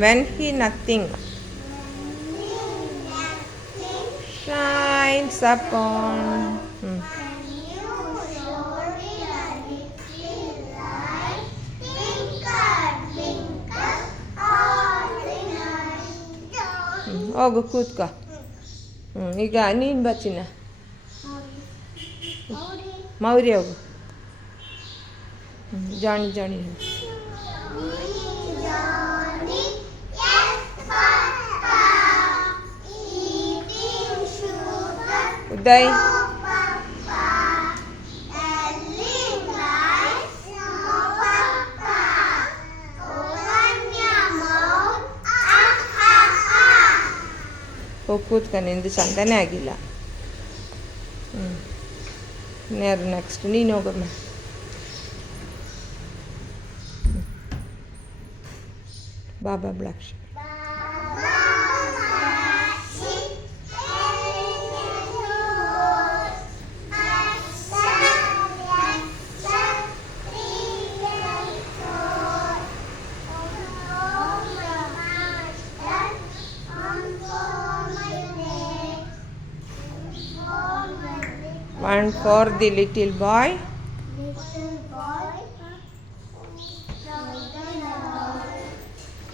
When he nothing shines upon. ಹೋಗು ಕೂತ್ಕೋ. ಈಗ ನೀನು ಬಚ್ಚಿನ ಮೌರಿ ಹೋಗು. ಜಾಣಿ ಜಾಣಿ ಉದಯ್ ಹೋಗಿ ಕೂತ್ಕ, ನಿಂದು ಚಂದನೇ ಆಗಿಲ್ಲ. ಯಾರು ನೆಕ್ಸ್ಟ್? ನೀನು ಹೋಗಮ್ಮ. ಬಾಬಾ ಬ್ಲಾಕ್ಷ One for the little boy.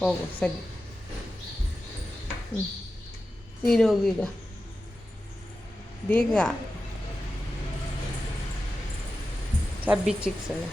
ಹೋಗು ಸರಿ. ನೀನು ಹೋಗೀಗ ಬೇಗ. ಚಬ್ಬಿ ಚಿಕ್ಸಲ್ಲ.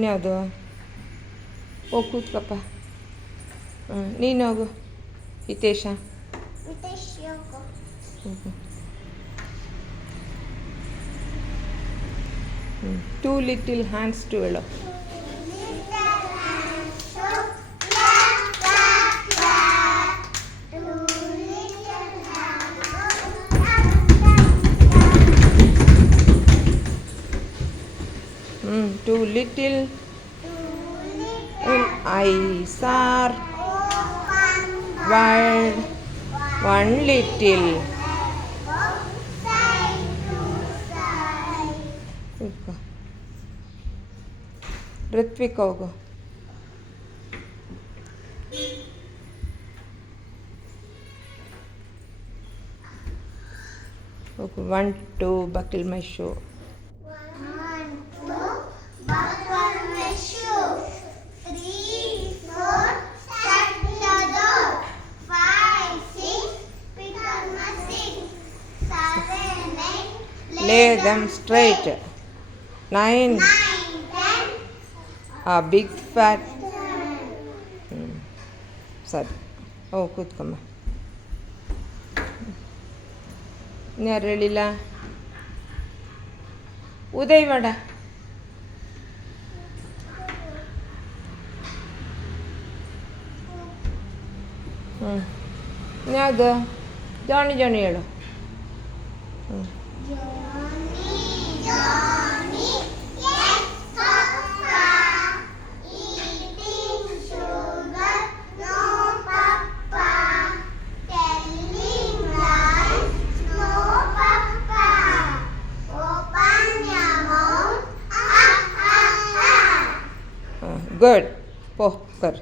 ಇನ್ಯಾವುದು? ಹೋಗಿ ಕೂತ್ಕಪ್ಪ. ನೀನು ಹೋಗು ಹಿತೇಶ. ಹೋಗು. ಟೂ ಲಿಟಲ್ ಹ್ಯಾಂಡ್ಸ್ ಟು ಹೇಳೋ. Two little eyes are wide, one little. Ritwik ಹೋಗು. ಹೋಗು. 1 2 buckle my shoe. Lay them straight. 9 a big fat. ಸರಿ. ಓ ಕೂತ್ಕಮ್ಮ. ಇನ್ಯಾರು ಹೇಳಿಲ್ಲ? ಉದಯ್ ಮಾಡ. ಇನ್ಯಾವುದು? ಜಾಣಿ ಜಾಣಿ ಹೇಳು. गुड. पो कर.